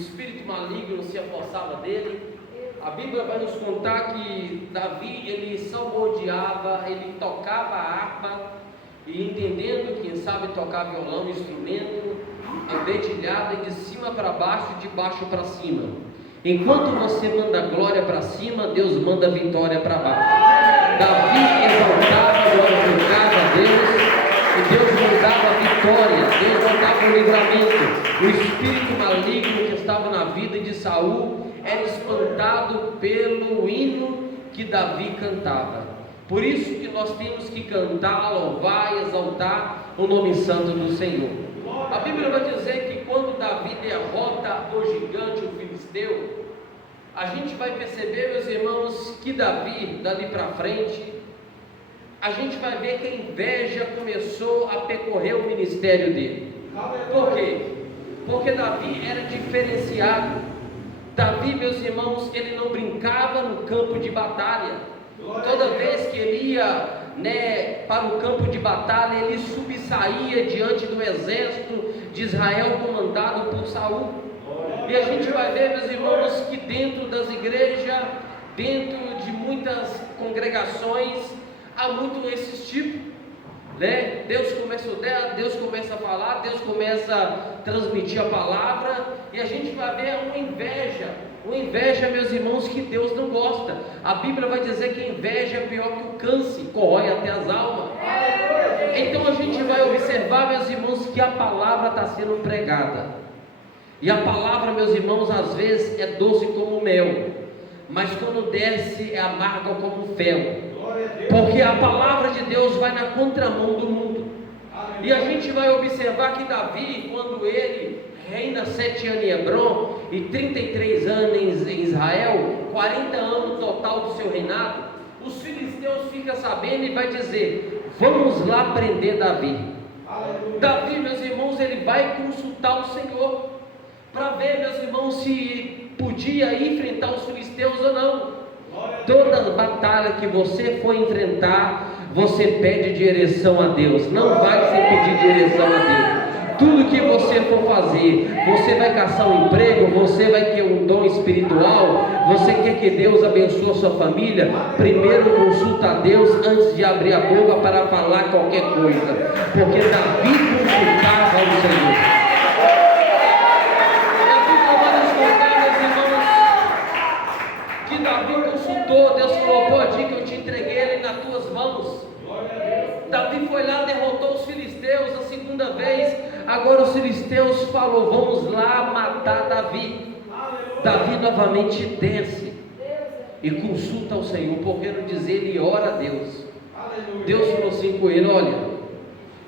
espírito maligno se apossava dele. A Bíblia vai nos contar que Davi, ele salmodiava, ele tocava a harpa, e entendendo, quem sabe tocar violão, instrumento, dedilhada de cima para baixo, de baixo para cima. Enquanto você manda glória para cima, Deus manda vitória para baixo. Davi exaltava, glorificava a Deus, e Deus mandava vitória, Deus mandava o livramento. O espírito maligno que estava na vida de Saul era espantado pelo hino que Davi cantava. Por isso que nós temos que cantar, louvar e exaltar o nome santo do Senhor. A Bíblia vai dizer que quando Davi derrota o gigante, o filisteu, a gente vai perceber, meus irmãos, que Davi, dali para frente, a gente vai ver que a inveja começou a percorrer o ministério dele. Por quê? Porque Davi era diferenciado. Davi, meus irmãos, ele não brincava no campo de batalha. Toda vez que ele ia para o campo de batalha, ele subsaía diante do exército de Israel comandado por Saul. E a gente vai ver, meus irmãos, que dentro das igrejas, dentro de muitas congregações, há muito esses tipos, Deus começa a falar, Deus começa a transmitir a palavra, e a gente vai ver uma inveja, meus irmãos, que Deus não gosta. A Bíblia vai dizer que a inveja é pior que o câncer, corrói até as almas. Então a gente vai observar, meus irmãos, que a palavra está sendo pregada, e a palavra, meus irmãos, às vezes é doce como mel, mas quando desce é amarga como fel, porque a palavra de Deus vai na contramão do mundo. E a gente vai observar que Davi, quando ele reina 7 anos em Hebron e 33 anos em Israel, 40 anos total do seu reinado, os filisteus ficam sabendo e vai dizer: vamos lá prender Davi. Davi, meus irmãos, ele vai consultar o Senhor para ver, meus irmãos, se podia enfrentar os filisteus ou não. Toda batalha que você for enfrentar, você pede direção a Deus. Não vai sem pedir direção a Deus. Tudo que você for fazer, você vai caçar um emprego, você vai ter um dom espiritual, você quer que Deus abençoe a sua família, primeiro consulta a Deus antes de abrir a boca para falar qualquer coisa, porque Davi consultava ao Senhor. Davi consultou, Deus falou: pode ir que eu te entreguei ele nas tuas mãos. Davi foi lá, derrotou os filisteus a segunda vez. Agora os filisteus falou: vamos lá matar Davi. Davi novamente desce e consulta ao Senhor, porque não diz ele, ora a Deus. Deus falou assim com ele: olha,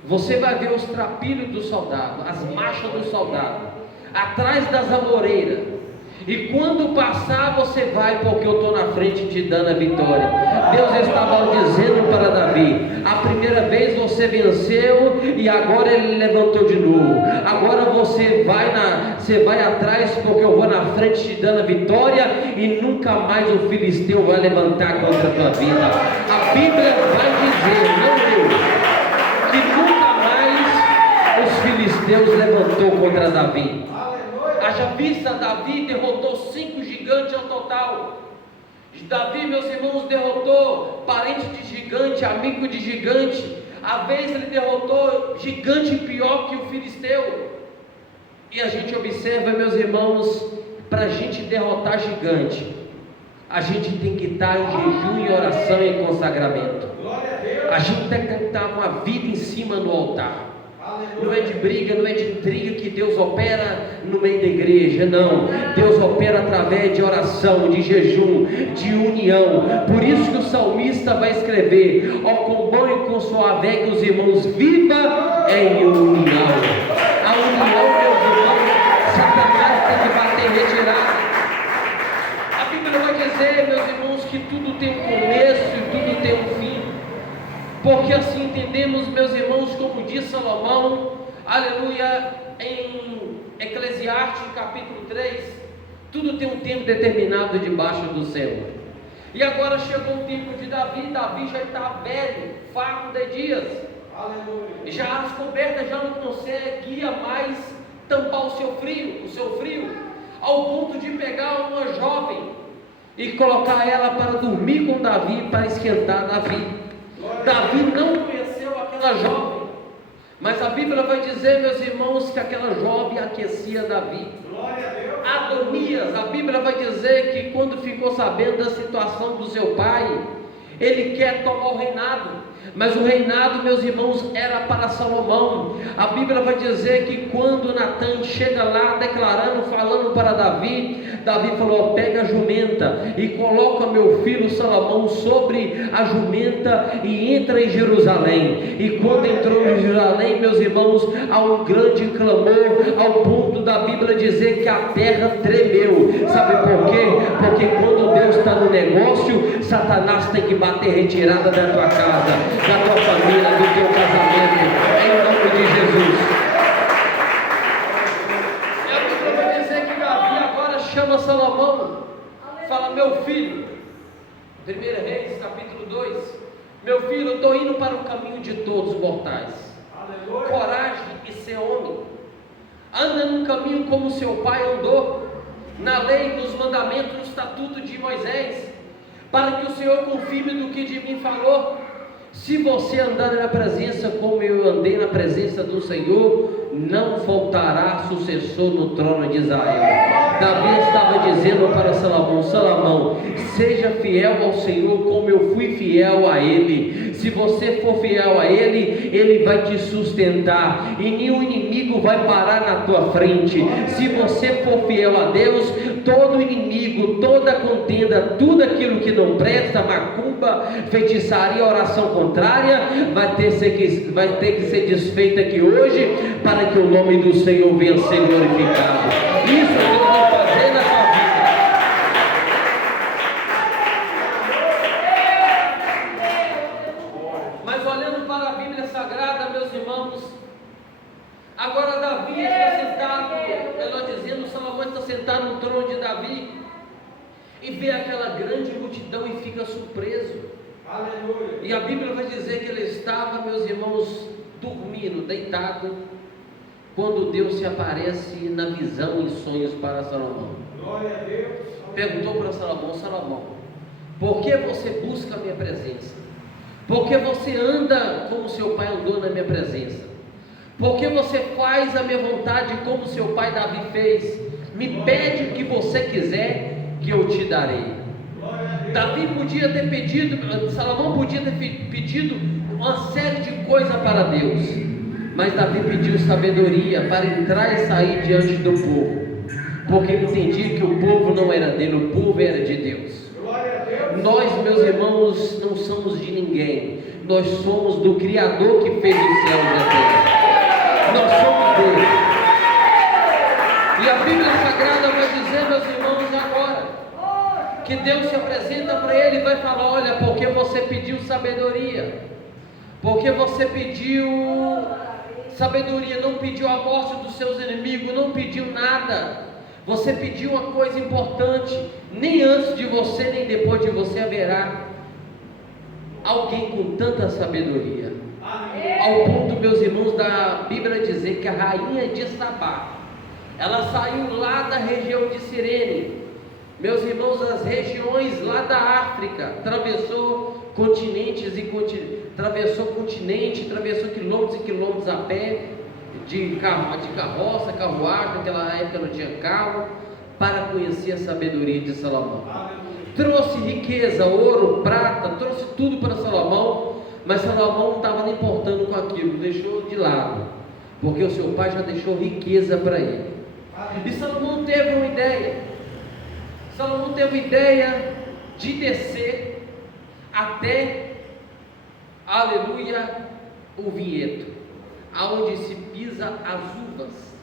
você vai ver os trapilhos do soldado, as marchas do soldado, atrás das amoreiras. E quando passar, você vai, porque eu estou na frente te dando a vitória. Deus estava dizendo para Davi: a primeira vez você venceu e agora ele levantou de novo. Agora você vai atrás, porque eu vou na frente te dando a vitória, e nunca mais o filisteu vai levantar contra a tua vida. A Bíblia vai dizer, não eu, que nunca mais os filisteus levantou contra Davi. Haja vista, Davi derrotou 5 gigantes ao total. Davi, meus irmãos, derrotou parente de gigante, amigo de gigante. Às vezes ele derrotou gigante pior que o filisteu. E a gente observa, meus irmãos, para a gente derrotar gigante, a gente tem que estar em jejum e oração e consagramento. A gente tem que estar com a vida em cima do altar. Não é de briga, não é de intriga que Deus opera no meio da igreja, não. Deus opera através de oração, de jejum, de união. Por isso que o salmista vai escrever: ó, com bom e com suave que os irmãos viva em união. A união, meus irmãos, Satanás tem que bater e retirar. A Bíblia vai dizer, meus irmãos, que tudo tem um começo e tudo tem um fim. Porque assim entendemos, meus irmãos, como diz Salomão, aleluia, em Eclesiastes capítulo 3, tudo tem um tempo determinado debaixo do céu. E agora chegou o tempo de Davi. Davi já está velho, farto de dias, aleluia. Já as cobertas já não conseguia mais tampar o seu frio. e colocar ela para dormir com Davi, para esquentar Davi. Davi não conheceu aquela jovem, mas a Bíblia vai dizer, meus irmãos, que aquela jovem aquecia Davi. Adonias, a Bíblia vai dizer que quando ficou sabendo da situação do seu pai, ele quer tomar o reinado. Mas o reinado, meus irmãos, era para Salomão. A Bíblia vai dizer que quando Natã chega lá declarando, falando para Davi, Davi falou: pega a jumenta e coloca meu filho Salomão sobre a jumenta e entra em Jerusalém. E quando entrou em Jerusalém, meus irmãos, há um grande clamor, ao ponto da Bíblia dizer que a terra tremeu. Sabe por quê? Porque quando Deus está no negócio, Satanás tem que bater retirada da tua casa, da tua família, do teu casamento, em nome de Jesus. E a Bíblia vai dizer que Davi agora chama Salomão, fala: meu filho, 1 Reis capítulo 2, meu filho, eu estou indo para o caminho de todos os mortais. Aleluia. Coragem e ser homem, anda num caminho como seu pai andou, na lei, nos mandamentos, no estatuto de Moisés, para que o Senhor confirme do que de mim falou. Se você andar na presença como eu andei na presença do Senhor, não faltará sucessor no trono de Israel. Davi estava dizendo para Salomão: Salomão, seja fiel ao Senhor como eu fui fiel a Ele. Se você for fiel a Ele, Ele vai te sustentar e nenhum inimigo vai parar na tua frente. Se você for fiel a Deus, todo inimigo, toda contenda, tudo aquilo que não presta, macumba, feitiçaria, oração contrária, vai ter que ser desfeita aqui hoje, para que o nome do Senhor venha a ser glorificado. Isso é o que eu vou fazer na tua vida. Mas olhando para a Bíblia Sagrada, meus irmãos, agora Davi está sentado, melhor dizendo, Salomão está sentado no trono de Davi, e vê aquela grande multidão e fica surpreso. Aleluia. E a Bíblia vai dizer que ele estava, meus irmãos, dormindo, deitado, quando Deus se aparece na visão e sonhos para Salomão. Glória a Deus. Perguntou para Salomão: Salomão, por que você busca a minha presença? Por que você anda como seu pai andou na minha presença? Por que você faz a minha vontade como seu pai Davi fez? Me pede o que você quiser, que eu te darei. Davi podia ter pedido, Salomão podia ter pedido uma série de coisas para Deus, mas Davi pediu sabedoria para entrar e sair diante do povo, porque ele entendia que o povo não era dele, o povo era de Deus. Nós, meus irmãos, não somos de ninguém, nós somos do Criador que fez os céus e a terra. Nós somos dele. E a Bíblia Sagrada vai dizer, meus irmãos, agora que Deus se apresenta para ele e vai falar: olha, porque você pediu sabedoria, porque você pediu sabedoria, não pediu a morte dos seus inimigos, não pediu nada, você pediu uma coisa importante, nem antes de você, nem depois de você haverá alguém com tanta sabedoria. Ao ponto, meus irmãos, da Bíblia dizer que a rainha de Sabá, ela saiu lá da região de Cirene, meus irmãos, as regiões lá da África, atravessou continentes e atravessou quilômetros e quilômetros a pé, de carroça, carruagem, naquela época não tinha carro, para conhecer a sabedoria de Salomão. Trouxe riqueza, ouro, prata, trouxe tudo para Salomão, mas Salomão não estava nem importando com aquilo, deixou de lado, porque o seu pai já deixou riqueza para ele. E Salomão teve uma ideia. Salomão teve ideia de descer até, aleluia, o vinhedo, aonde se pisa as uvas.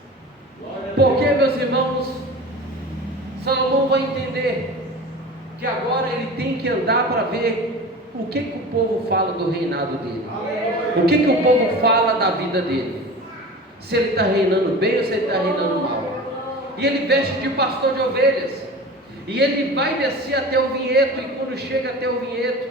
Porque, meus irmãos, Salomão vai entender que agora ele tem que andar para ver o que o povo fala do reinado dele, o que o povo fala da vida dele, se ele está reinando bem ou se ele está reinando mal. E ele veste de pastor de ovelhas, e ele vai descer até o vinhedo, e quando chega até o vinhedo,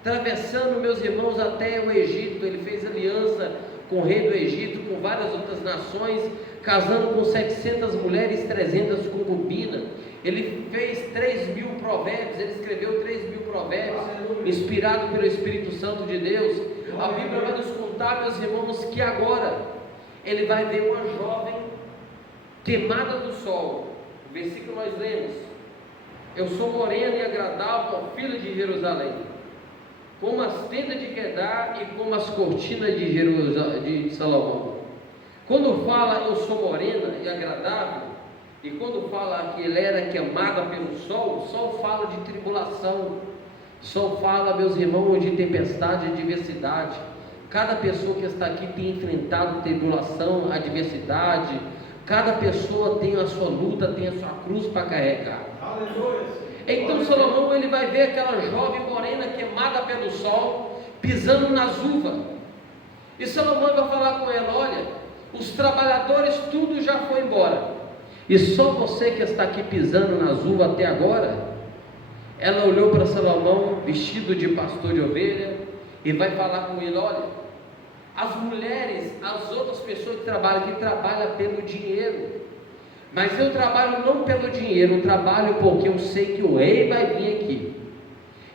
atravessando, meus irmãos, até o Egito, ele fez aliança com o rei do Egito, com várias outras nações, casando com 700 mulheres, 300 concubinas. Ele fez 3.000 provérbios, ele escreveu 3.000 provérbios, inspirado pelo Espírito Santo de Deus. A Bíblia vai nos contar, meus irmãos, que agora ele vai ver uma jovem queimada do sol. O versículo nós lemos: eu sou morena e agradável, filha de Jerusalém, como as tendas de Quedar e como as cortinas de Salomão. Quando fala eu sou morena e agradável, e quando fala que ele era queimada pelo sol, o sol fala de tribulação, o sol fala, meus irmãos, de tempestade, de adversidade. Cada pessoa que está aqui tem enfrentado tribulação, adversidade. Cada pessoa tem a sua luta, tem a sua cruz para carregar. Aleluia. Então Salomão, ele vai ver aquela jovem morena queimada pelo sol, pisando nas uvas. E Salomão vai falar com ela: olha, os trabalhadores tudo já foi embora, e só você que está aqui pisando nas uvas até agora. Ela olhou para Salomão, vestido de pastor de ovelha, e vai falar com ele: olha, as mulheres, as outras pessoas que trabalham aqui, trabalham pelo dinheiro, mas eu trabalho não pelo dinheiro, eu trabalho porque eu sei que o rei vai vir aqui,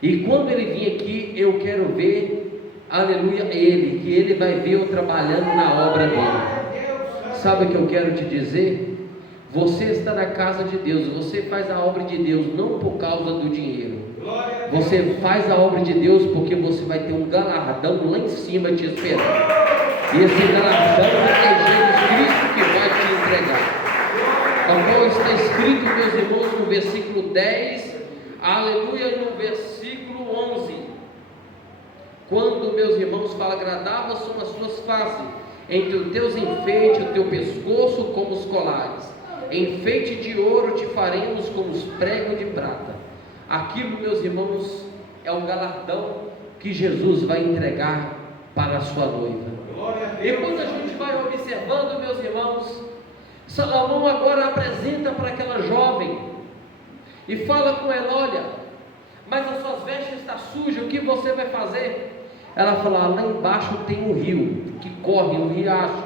e quando ele vir aqui, eu quero ver, aleluia, ele, que ele vai ver eu trabalhando na obra dele. Sabe o que eu quero te dizer? Você está na casa de Deus, você faz a obra de Deus não por causa do dinheiro, você faz a obra de Deus porque você vai ter um galardão lá em cima te esperando, e esse galardão é Jesus Cristo que vai te entregar. Como está escrito, meus irmãos, no versículo 10, aleluia, no versículo 11, quando, meus irmãos, fala: agradáveis são as suas faces, entre os teus enfeites, o teu pescoço como os colares, enfeite de ouro te faremos como os pregos de prata. Aquilo, meus irmãos, é o galardão que Jesus vai entregar para a sua noiva. E quando a gente vai observando, meus irmãos, Salomão agora apresenta para aquela jovem e fala com ela: olha, mas as suas vestes estão sujas, o que você vai fazer? Ela fala: lá embaixo tem um rio que corre, um riacho.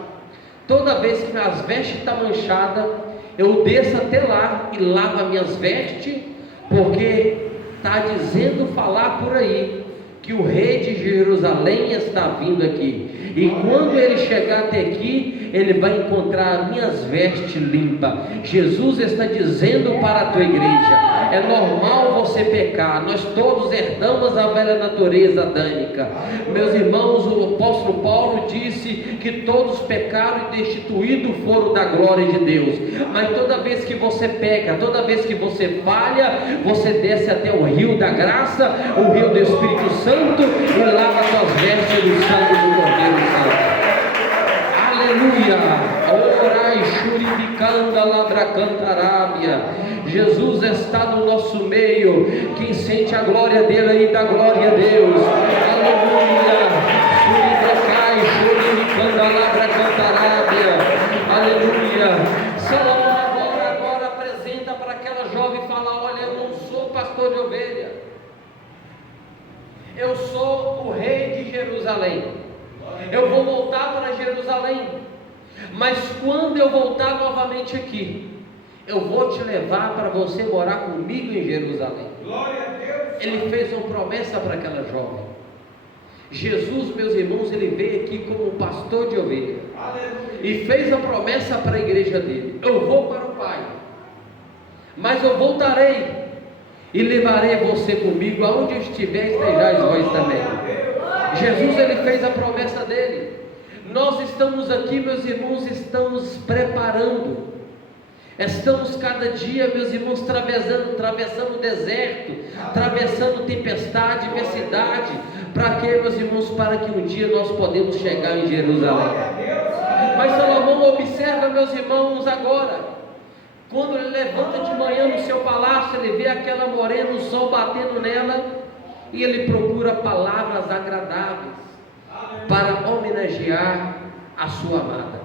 Toda vez que minhas vestes estão manchadas, eu desço até lá e lavo minhas vestes, porque está dizendo falar por aí que o rei de Jerusalém está vindo aqui, e quando ele chegar até aqui, ele vai encontrar minhas vestes limpas. Jesus está dizendo para a tua igreja: é normal você pecar, nós todos herdamos a velha natureza adâmica. Meus irmãos, o apóstolo Paulo disse que todos pecaram e destituídos foram da glória de Deus. Mas toda vez que você peca, toda vez que você falha, você desce até o rio da graça, o rio do Espírito Santo, e lava suas vestes no sangue do Cordeiro Santo. Aleluia. Orai churibicanda labracantarábia. Jesus está no nosso meio. Quem sente a glória dele aí, dá glória a Deus. Aleluia. Churibicai churibicanda labracantarábia. Aleluia. Salomão agora apresenta para aquela jovem e fala: olha, eu não sou pastor de ovelha, eu sou o rei de Jerusalém. Eu vou voltar para Jerusalém, mas quando eu voltar novamente aqui, eu vou te levar para você morar comigo em Jerusalém. Glória a Deus. Ele fez uma promessa para aquela jovem. Jesus, meus irmãos, ele veio aqui como um pastor de ovelha. Aleluia. E fez a promessa para a igreja dele: eu vou para o Pai, mas eu voltarei e levarei você comigo, aonde eu estiver, estejais vós também. Jesus, ele fez a promessa dele. Nós estamos aqui, meus irmãos, estamos preparando, estamos cada dia, meus irmãos, atravessando o deserto, atravessando tempestade, adversidade, para que, meus irmãos, para que um dia nós podemos chegar em Jerusalém. Mas Salomão observa, meus irmãos, agora, quando ele levanta de manhã no seu palácio, ele vê aquela morena, o sol batendo nela, e ele procura palavras agradáveis para homenagear a sua amada.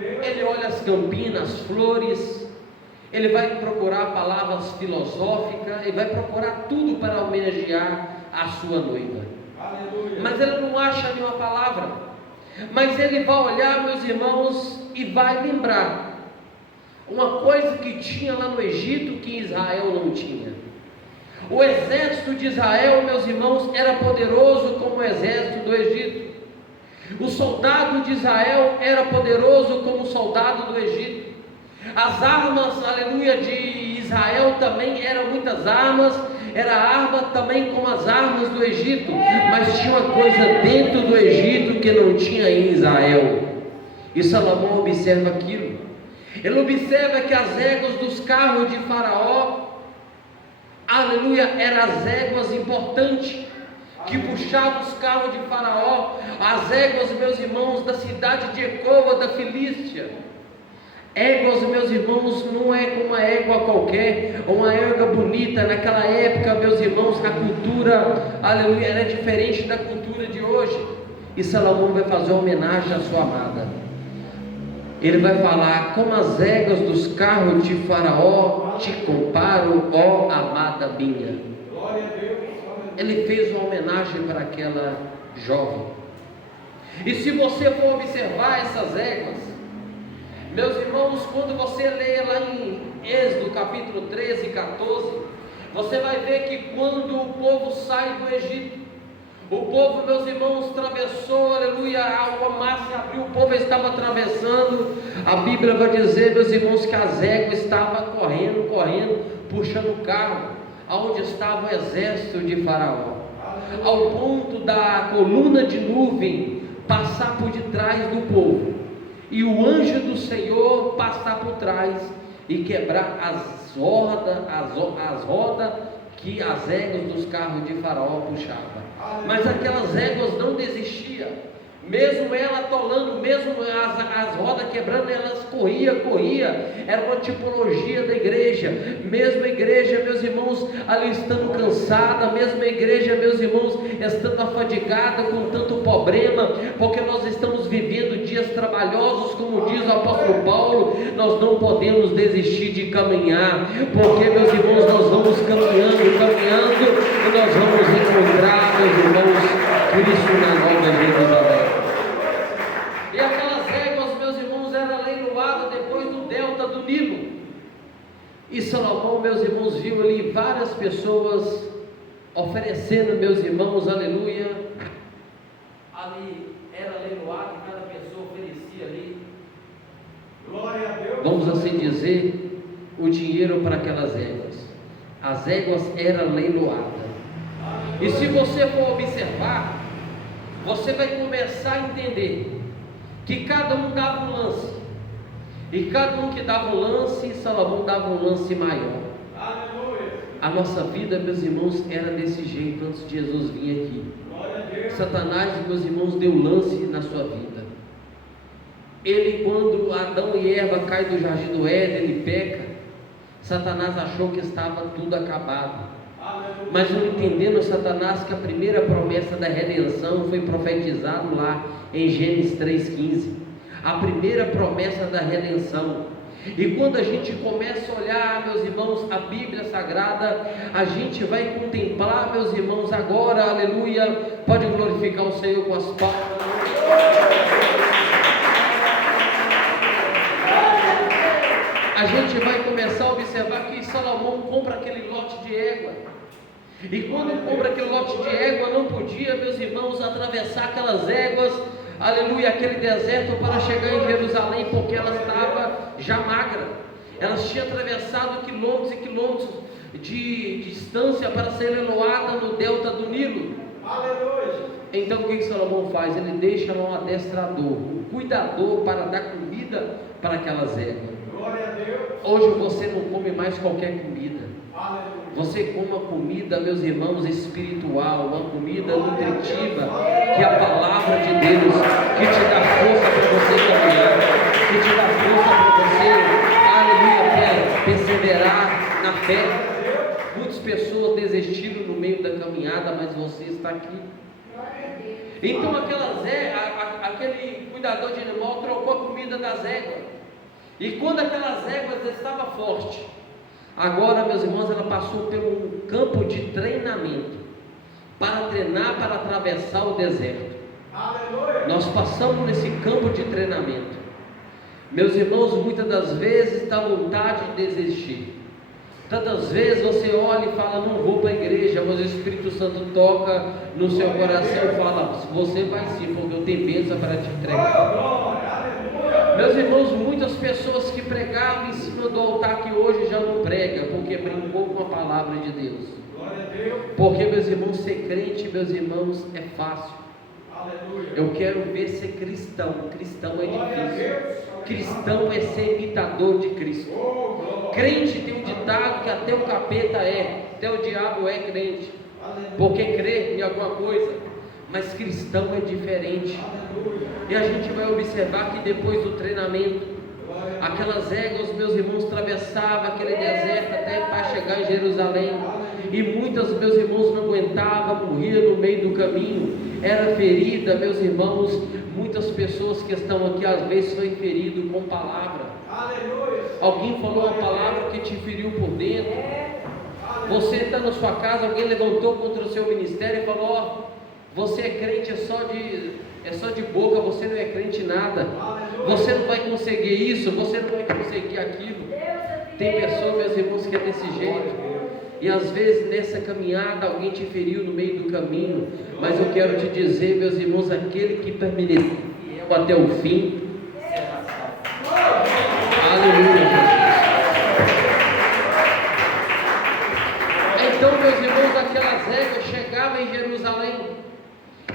Ele olha as campinas, as flores, ele vai procurar palavras filosóficas, ele vai procurar tudo para homenagear a sua noiva. Mas ele não acha nenhuma palavra, mas ele vai olhar, meus irmãos, e vai lembrar uma coisa que tinha lá no Egito que Israel não tinha. O exército de Israel, meus irmãos, era poderoso como o exército do Egito. O soldado de Israel era poderoso como o soldado do Egito. As armas, aleluia, de Israel também eram muitas armas, era arma também como as armas do Egito, mas tinha uma coisa dentro do Egito que não tinha em Israel. E Salomão observa aquilo. Ele observa que as éguas dos carros de Faraó, aleluia, eram as éguas importantes que puxavam os carros de Faraó, as éguas, meus irmãos, da cidade de Ecoa, da Filístia. Éguas, meus irmãos, não é como uma égua qualquer, uma égua bonita. Naquela época, meus irmãos, a cultura, aleluia, era diferente da cultura de hoje. E Salomão vai fazer uma homenagem à sua amada. Ele vai falar: como as éguas dos carros de Faraó te comparo, ó amada minha. Glória a Deus. Ele fez uma homenagem para aquela jovem. E se você for observar essas éguas, meus irmãos, quando você lê lá em Êxodo capítulo 13 e 14, você vai ver que quando o povo sai do Egito, o povo, meus irmãos, atravessou, aleluia, o mar se abriu, o povo estava atravessando. A Bíblia vai dizer, meus irmãos, que as éguas estavam correndo, puxando o carro, aonde estava o exército de Faraó, ao ponto da coluna de nuvem passar por detrás do povo, e o anjo do Senhor passar por trás e quebrar as rodas que as éguas dos carros de Faraó puxavam. Mas aquelas éguas não desistiam, mesmo ela atolando, mesmo as rodas quebrando, elas corria. Era uma tipologia da igreja. Mesmo a igreja, meus irmãos, ali estando cansada, mesmo a igreja, meus irmãos, estando afadigada com tanto problema, porque nós estamos vivendo dias trabalhosos, como diz o apóstolo Paulo. Nós não podemos desistir de caminhar, porque, meus irmãos, nós vamos caminhando, e nós vamos encontrar, meus irmãos, Cristo na Nova Jerusalém. E aquelas éguas, meus irmãos, eram leiloadas depois do delta do Nilo. E Salomão, meus irmãos, viu ali várias pessoas oferecendo, meus irmãos, aleluia. Ali era leiloado e cada pessoa oferecia ali, Glória a Deus. vamos assim dizer, o dinheiro para aquelas éguas. As éguas eram leiloadas. E se você for observar, você vai começar a entender que cada um dava um lance, e cada um que dava um lance, Salomão dava um lance maior. Aleluia. A nossa vida, meus irmãos, era desse jeito antes de Jesus vir aqui. Glória a Deus. Satanás, meus irmãos, deu lance na sua vida. Ele, quando Adão e Eva caem do jardim do Éden, ele peca. Satanás achou que estava tudo acabado. Aleluia. Mas não entendendo Satanás que a primeira promessa da redenção foi profetizado lá em Gênesis 3,15. A primeira promessa da redenção. E quando a gente começa a olhar, meus irmãos, a Bíblia Sagrada, a gente vai contemplar, meus irmãos, agora, aleluia, pode glorificar o Senhor com as palmas. A gente vai começar a observar que Salomão compra aquele lote de égua. E quando compra aquele lote de égua, não podia, meus irmãos, atravessar aquelas éguas, aleluia, aquele deserto para chegar em Jerusalém, porque ela estava já magra. Elas tinham atravessado quilômetros e quilômetros de distância para ser leiloada no delta do Nilo. Aleluia. Então o que Salomão faz? Ele deixa lá um adestrador, um cuidador para dar comida para aquelas éguas. Glória a Deus. Hoje você não come mais qualquer comida. Aleluia. Você come uma comida, meus irmãos, espiritual, uma comida nutritiva, que é a palavra de Deus, que te dá força para você caminhar, que te dá força para você, aleluia, perseverar na fé. Muitas pessoas desistiram no meio da caminhada, mas você está aqui. Então aquele cuidador de animal trocou a comida das éguas. E quando aquelas éguas estavam fortes, agora, meus irmãos, ela passou por um campo de treinamento para treinar, para atravessar o deserto. Aleluia. Nós passamos nesse campo de treinamento. Meus irmãos, muitas das vezes dá vontade de desistir. Tantas vezes você olha e fala, não vou para a igreja, mas o Espírito Santo toca no seu coração e fala, você vai sim, porque eu tenho bênção para te entregar. Meus irmãos, muitas pessoas que pregavam em cima do altar que hoje já não prega, porque brincou com a palavra de Deus. Porque, meus irmãos, ser crente, meus irmãos, é fácil. Eu quero ver ser cristão. Cristão é difícil. Cristão é ser imitador de Cristo. Crente tem um ditado que até o capeta até o diabo é crente, porque crê em alguma coisa. Mas cristão é diferente. E a gente vai observar que depois do treinamento, aquelas éguas, meus irmãos, atravessavam aquele deserto até para chegar em Jerusalém. E muitas, meus irmãos, não aguentavam, morriam no meio do caminho, era ferida, meus irmãos. Muitas pessoas que estão aqui às vezes foi ferido com palavra. Alguém falou uma palavra que te feriu por dentro. Você está na sua casa, alguém levantou contra o seu ministério e falou, você é crente, é só de boca, você não é crente em nada, você não vai conseguir isso, você não vai conseguir aquilo. Tem pessoas, meus irmãos, que é desse jeito. E às vezes nessa caminhada alguém te feriu no meio do caminho, mas eu quero te dizer, meus irmãos, aquele que permanece fiel até o fim será salvo. Aleluia, Jesus. Então, meus irmãos, aquelas éguas chegavam em Jerusalém,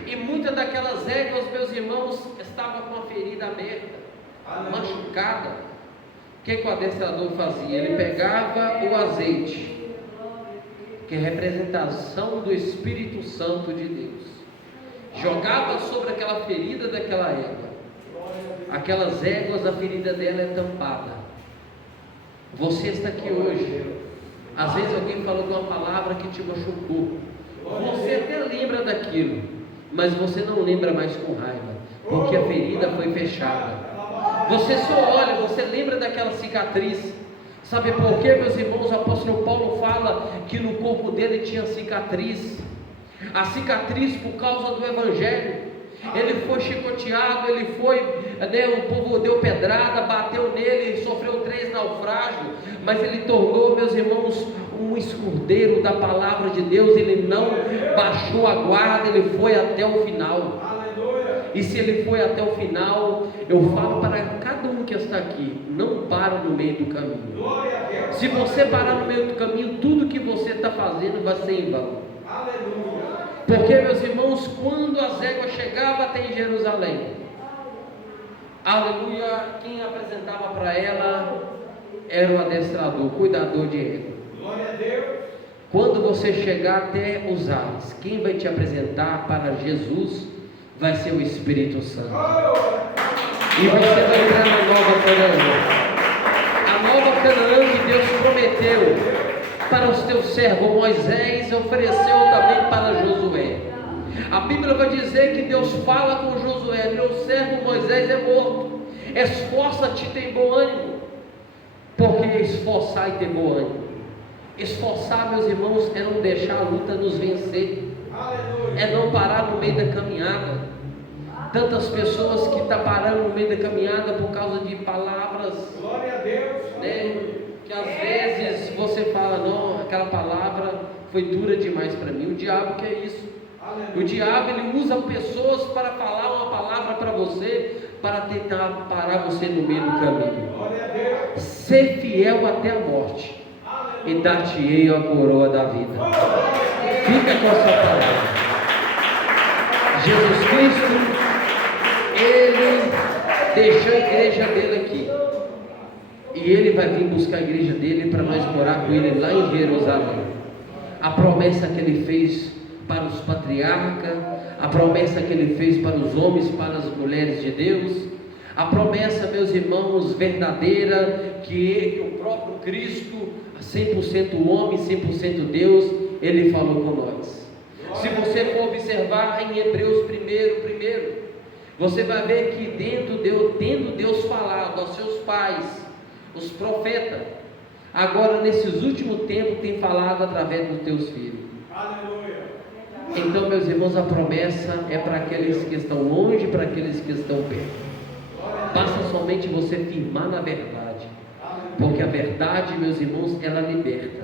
e muitas daquelas éguas, meus irmãos, estavam com a ferida aberta, machucada. O que o adestrador fazia? Ele pegava o azeite, que é representação do Espírito Santo de Deus, jogava sobre aquela ferida daquela égua. Aquelas éguas, a ferida dela é tampada. Você está aqui hoje, às vezes alguém falou de uma palavra que te machucou, você até lembra daquilo, mas você não lembra mais com raiva, porque a ferida foi fechada. Você só olha, você lembra daquela cicatriz. Sabe por quê, meus irmãos? O apóstolo Paulo fala que no corpo dele tinha cicatriz. A cicatriz por causa do Evangelho. Ele foi chicoteado, o povo deu pedrada, bateu nele, sofreu 3 naufrágios, mas ele tornou, meus irmãos, um escudeiro da palavra de Deus. Ele não baixou a guarda, ele foi até o final. E se ele foi até o final, eu falo para cada um que está aqui, não para no meio do caminho. Se você parar no meio do caminho, tudo que você está fazendo vai ser em vão. Porque, meus irmãos, quando as éguas chegavam até em Jerusalém, aleluia, quem apresentava para ela era o adestrador, cuidador de égua. Quando você chegar até os ares, quem vai te apresentar para Jesus vai ser o Espírito Santo. E você vai entrar na nova Canaã. A nova Canaã que Deus prometeu para os teus servos. Moisés ofereceu também para Josué. A Bíblia vai dizer que Deus fala com Josué: meu servo Moisés é morto, esforça-te e tem bom ânimo. Porque esforçar e ter bom ânimo? Esforçar, meus irmãos, é não deixar a luta nos vencer, é não parar no meio da caminhada. Tantas pessoas que estão parando no meio da caminhada por causa de palavras, né, que às vezes você fala, não, aquela palavra foi dura demais para mim. O diabo que é isso? O diabo, ele usa pessoas para falar uma palavra para você, para tentar parar você no meio do caminho. Ser fiel até a morte, e dar-te-ei a coroa da vida. Fica com a sua palavra. Jesus Cristo, Ele deixou a igreja dele aqui, e Ele vai vir buscar a igreja dele para nós morar com Ele lá em Jerusalém. A promessa que Ele fez para os patriarcas, a promessa que Ele fez para os homens, para as mulheres de Deus, a promessa, meus irmãos, verdadeira, que o próprio Cristo, 100% homem, 100% Deus, Ele falou com nós. Se você for observar em Hebreus primeiro, você vai ver que tendo Deus falado aos seus pais, os profetas, agora nesses últimos tempos tem falado através dos teus filhos. Aleluia. Então, meus irmãos, a promessa é para aqueles que estão longe e para aqueles que estão perto. Basta somente você firmar na verdade, porque a verdade, meus irmãos, ela liberta.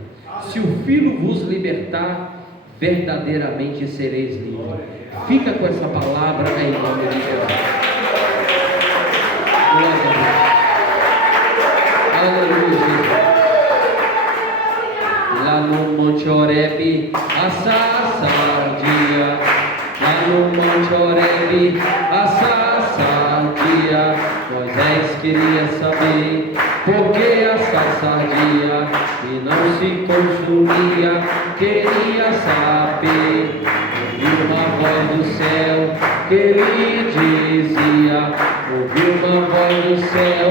se o Filho vos libertar, verdadeiramente sereis livres. Fica com essa palavra em nome de Jesus. Glória a Deus. Aleluia. Lá no Monte Horebe, a sarça ardia. Lá no Monte Horebe, a sarça ardia. Moisés queria saber por que a sarça ardia e não se consumia. Queria saber. Ouviu uma voz do céu que lhe dizia. Ouviu uma voz do céu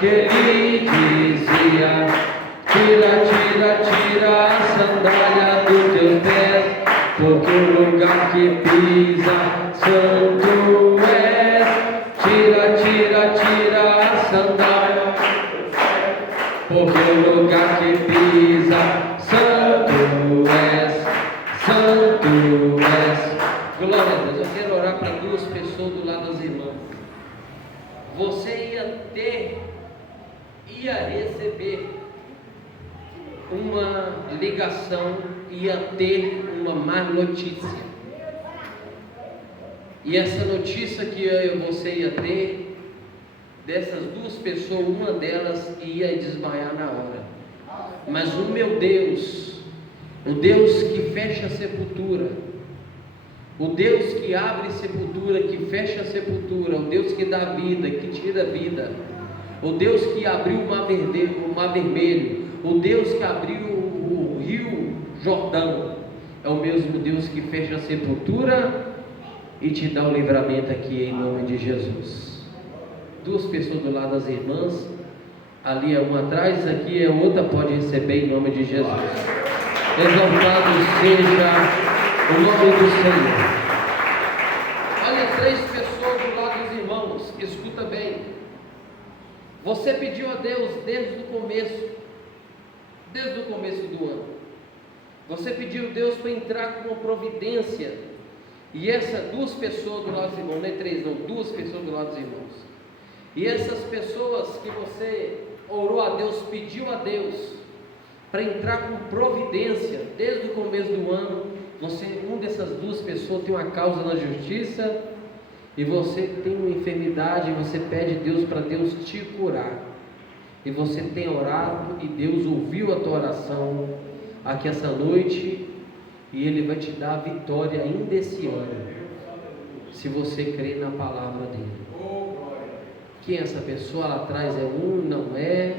que lhe dizia: tira, tira, tira a sandália dos teus pés, porque o lugar que pisa santo és. Tira, tira, tira a sandália, porque o lugar que pisa santo és, santo és. Glória a Deus. Eu quero orar para duas pessoas do lado das irmãs. Você ia receber uma ligação, ia ter uma má notícia. E essa notícia que você ia ter, dessas duas pessoas, uma delas ia desmaiar na hora. Mas o meu Deus, o Deus que fecha a sepultura, o Deus que abre sepultura, que fecha a sepultura, o Deus que dá vida, que tira a vida, o Deus que abriu o mar vermelho, o Deus que abriu o rio Jordão, é o mesmo Deus que fecha a sepultura e te dá o livramento aqui em nome de Jesus. Duas pessoas do lado das irmãs, ali é uma atrás, aqui é outra, pode receber em nome de Jesus. Exaltado seja o nome do Senhor. Olha, 3 pessoas do lado dos irmãos, escuta bem. Você pediu a Deus desde o começo do ano. Você pediu a Deus para entrar com uma providência. E essas 2 pessoas do lado dos irmãos, não é 3 não, 2 pessoas do lado dos irmãos. E essas pessoas que você orou a Deus, pediu a Deus para entrar com providência desde o começo do ano. Uma dessas 2 pessoas tem uma causa na justiça e você tem uma enfermidade, e você pede a Deus para Deus te curar. E você tem orado e Deus ouviu a tua oração aqui essa noite e Ele vai te dar a vitória ainda esse ano, se você crer na palavra dEle. Quem é essa pessoa? Lá atrás é não é?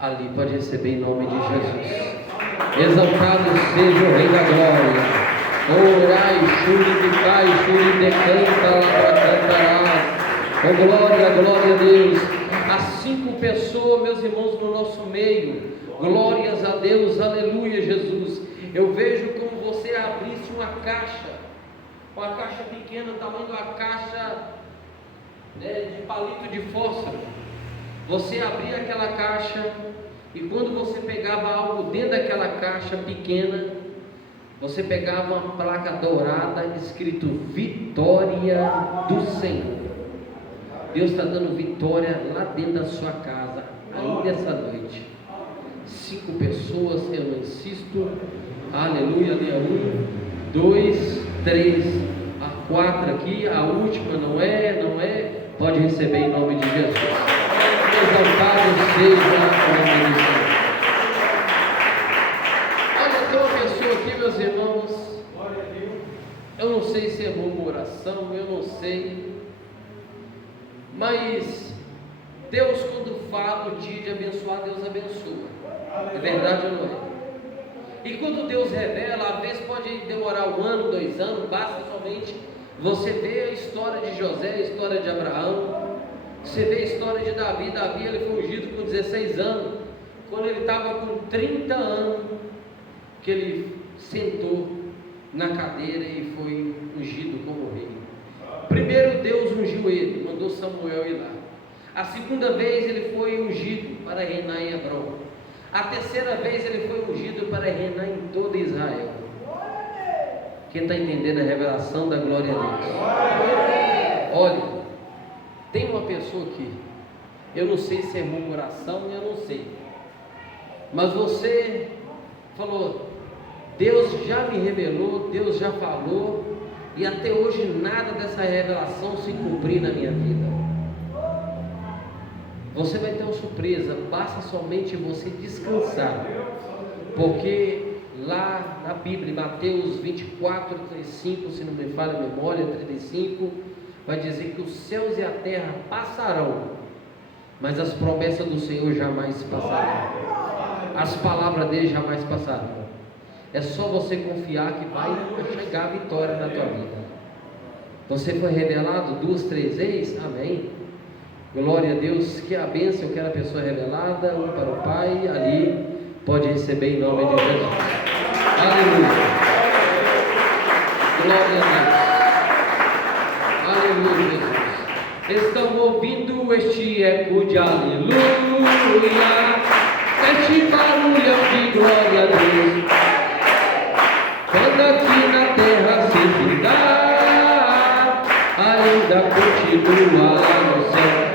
Ali, pode receber em nome de Jesus. Exaltado seja o Rei da Glória. Orai, Shuri de Pai, Shuri de Canta, Cantarás. Oh, glória, glória a Deus. As 5 pessoas, meus irmãos, no nosso meio. Glórias a Deus, aleluia, Jesus. Eu vejo como você abrisse uma caixa pequena, tamanho de uma caixa de palito de fósforo. Você abria aquela caixa e quando você pegava algo dentro daquela caixa pequena, você pegava uma placa dourada escrito Vitória do Senhor. Deus está dando vitória lá dentro da sua casa, ainda essa noite. 5 pessoas, eu não insisto. Aleluia, ali 1, 2, 3, a 4 aqui, a última não é, pode receber em nome de Jesus. Exaltado seja o nome do Senhor. Olha, tem uma pessoa aqui, meus irmãos, eu não sei se é murmuração, eu não sei, mas Deus, quando fala o dia de abençoar, Deus abençoa. É verdade ou não é? E quando Deus revela, às vezes pode demorar 1 ano, 2 anos, basta somente você ver a história de José, a história de Abraão, você vê a história de Davi. Davi, ele foi ungido com 16 anos, quando ele estava com 30 anos, que ele sentou na cadeira e foi ungido como rei. Primeiro Deus ungiu ele, mandou Samuel ir lá. A segunda vez ele foi ungido para reinar em Hebrão. A terceira vez ele foi ungido para reinar em todo Israel. Quem está entendendo a revelação da glória a Deus? Olha, tem uma pessoa aqui, eu não sei se é murmuração, eu não sei, mas você falou: Deus já me revelou, Deus já falou, e até hoje nada dessa revelação se cumprir na minha vida. Você vai ter uma surpresa, basta somente você descansar, porque lá na Bíblia, Mateus 24, 35, se não me falha a memória, 35, vai dizer que os céus e a terra passarão, mas as promessas do Senhor jamais passarão, as palavras dele jamais passarão. É só você confiar que vai chegar a vitória na tua vida. Você foi revelado 2, 3 vezes? Amém. Glória a Deus. Que a bênção, eu quero a pessoa revelada, um para o Pai, ali, pode receber em nome de Jesus. Aleluia. Glória a Deus. Aleluia, Jesus. Estão ouvindo este eco de aleluia, este barulho de glória a Deus. Quando aqui na terra se ficar, ainda continua lá no céu.